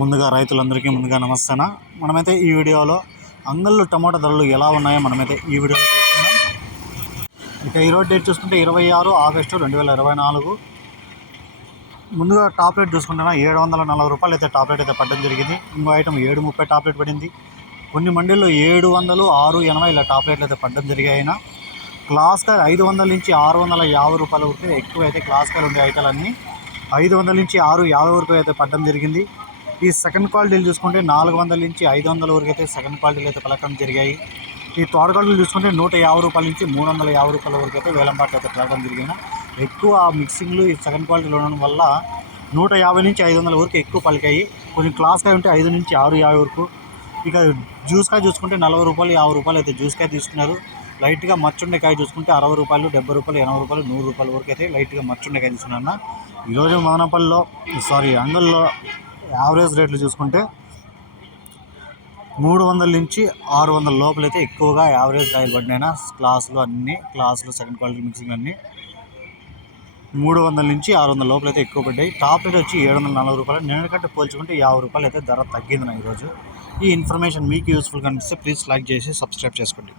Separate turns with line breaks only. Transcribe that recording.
ముందుగా రైతులందరికీ ముందుగా నమస్తేనా? మనమైతే ఈ వీడియోలో అంగళ్ళు టమాటా ధరలు ఎలా ఉన్నాయో మనమైతే ఈ వీడియోలో తెలుసుకుందాం. ఇక ఈరోజు డేట్ చూసుకుంటే ఇరవై ఆరు ఆగస్టు రెండు వేల ఇరవై నాలుగు. ముందుగా టాప్ రేట్ చూసుకుంటున్నా ఏడు వందల నలభై రూపాయలు అయితే టాప్ రేట్ అయితే పడడం జరిగింది. ఇంకో ఐటమ్ ఏడు ముప్పై టాప్ రేట్ పడింది. కొన్ని మండీల్లో ఏడు వందలు ఆరు ఎనభై ఇలా టాప్ రేట్లు అయితే పడడం జరిగాయినా. క్లాస్కాయలు ఐదు వందల నుంచి ఆరు వందల యాభై రూపాయల వరకు ఎక్కువ అయితే క్లాస్కాయలు ఉండే ఐటలన్నీ ఐదు వందల నుంచి ఆరు యాభై వరకు అయితే పడడం జరిగింది. ఈ సెకండ్ క్వాలిటీలు చూసుకుంటే నాలుగు వందల నుంచి ఐదు వందల వరకు అయితే సెకండ్ క్వాలిటీలు అయితే పలకడం జరిగాయి. ఈ థర్డ్ క్వాలిటీలు చూసుకుంటే నూట యాభై రూపాయల నుంచి మూడు వందల యాభై రూపాయల వరకు అయితే వేలం పాటలు అయితే పలకడం జరిగిన ఎక్కువ మిక్సింగ్లు ఈ సెకండ్ క్వాలిటీలు ఉండడం వల్ల నూట యాభై నుంచి ఐదు వందల వరకు ఎక్కువ పలికాయి. కొంచెం క్లాస్ కాయ ఉంటే ఐదు నుంచి ఆరు యాభై వరకు. ఇక జ్యూస్కాయ చూసుకుంటే నలభై రూపాయలు యాభై రూపాయలు అయితే జ్యూస్ కాయ తీసుకున్నారు. లైట్గా మచ్చుండే కాయ చూసుకుంటే అరవై రూపాయలు డెబ్బై రూపాయలు ఎనభై రూపాయలు నూరు రూపాయల వరకు అయితే లైట్గా మచ్చుండే కాయ తీసుకున్నాను ఈరోజు మదనపల్లిలో సారీ అంగల్లో యావరేజ్ రేట్లు చూసుకుంటే మూడు వందల నుంచి ఆరు వందల లోపలైతే ఎక్కువగా యావరేజ్ కాయలు పడినాయినా క్లాసులు అన్నీ క్లాసులు సెకండ్ క్వాలిటీ మిక్సింగ్ అన్నీ మూడు వందల నుంచి ఆరు వందల లోపలైతే ఎక్కువ పడ్డాయి. టాప్ రేట్ వచ్చి ఏడు వందల నలభై రూపాయలు. నిన్నకంటే పోల్చుకుంటే యాభై రూపాయలు అయితే ధర తగ్గింది నా ఈరోజు. ఈ ఇన్ఫర్మేషన్ మీకు యూస్ఫుల్ కనిపిస్తే ప్లీజ్ లైక్ చేసి సబ్స్క్రైబ్ చేసుకోండి.